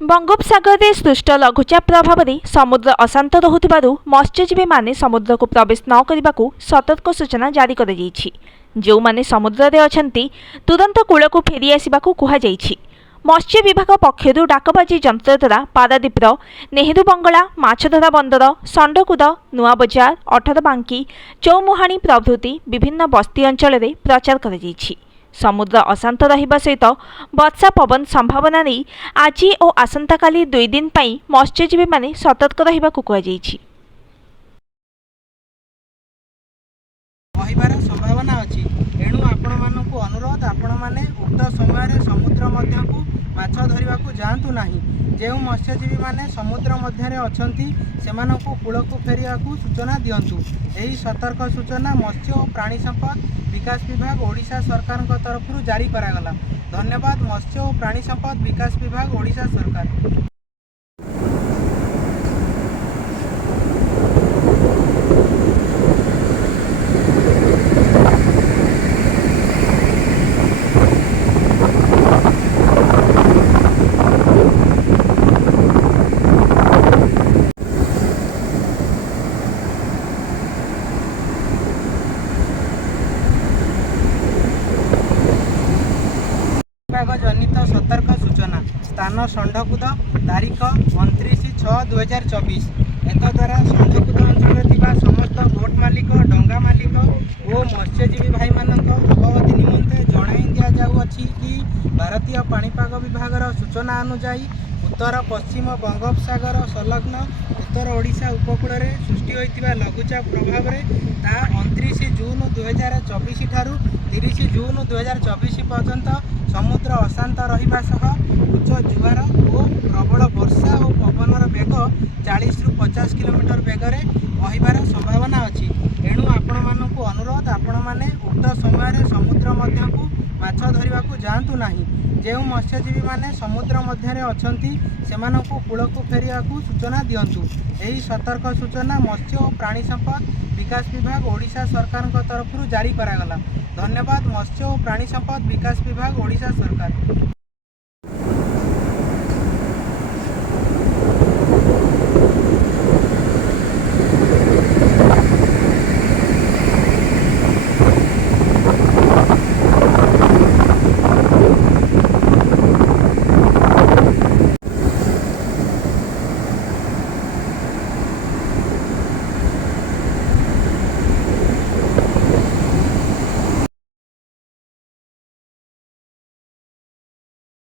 बंगोपसागर सृष्ट लघुचाप प्रभाव में समुद्र अशांत रहुथिबारु मत्स्यजीवी माने समुद्र को प्रवेश न करने को सतर्क सूचना जारी कर जो माने समुद्र में अछंती तुरंत कूल को फेरी आसवाक कहुଯାଇଛି। मत्स्य विभाग पक्षर डाकबाजी यंत्र द्वारा पारादीपर नेहरू बंगला माछधरा बंदर षंडकुद नुआ बजार 18 बांकी चौमुहाणी प्रभृति विभिन्न बस्ती अंचल में प्रचार कर समुद्र अशांत रहिबा सहित वर्षा पवन संभावना नहीं आज और आसंता काली 2 दिन पर मत्स्यजीवी माने सतर्क रहिबाकु कहुଯାଇଛି। संभावना अच्छी एणु आपण मानक अनुरोध आपण मैंने उक्त समय समुद्र मध्य को माछ धरने जातु नहीं। जो मत्स्यजीवी माने समुद्र मध्य अछंती सेमानकु कूल को फेरिया सूचना दिंतु। यही सतर्क सूचना मत्स्य और प्राणी संपद विकास विभाग ओडिशा सरकार तरफ जारी करागला। धन्यवाद मत्स्य और प्राणी संपद विकास विभाग ओडिशा सरकार। जनित सतर्क सूचना स्थान षंडकुद तारीख 29/6/2024 एक द्वारा षंडकुद अंचल समस्त बोट मालिक डंगा मालिक और मत्स्यजीवी भाई मान अवगति निमंते जणाई दि जाऊँगी कि भारतीय पाणीपाग विभाग सूचना अनुजाई उत्तर पश्चिम बंगोपसागर संलग्न उत्तर ओडिशा उपकूल में सृष्टि होता लघुचाप प्रभाव में 29 जून 2024 ठारू 30 जून 2024 पर्यंत समुद्र अशांत रहिबा सह उच्च जुआर और प्रबल वर्षा और पवनर बेग 40 ରୁ 50 किलोमीटर बेगर बहिबार संभावना अच्छी। एणु आपण मानक अनुरोध आपण मैंने उक्त समय समुद्र मध्य को माछ धरने जातु नहीं। जो मत्स्यजीवी माने समुद्र मध्य अछंती सेमानकु कूल को फेरिया सूचना दिंतु। यही सतर्क सूचना मत्स्य और प्राणी संपद विकास विभाग ओडिशा सरकार तरफ जारी करागला। धन्यवाद मत्स्य और प्राणी संपद विकास विभाग ओडिशा सरकार।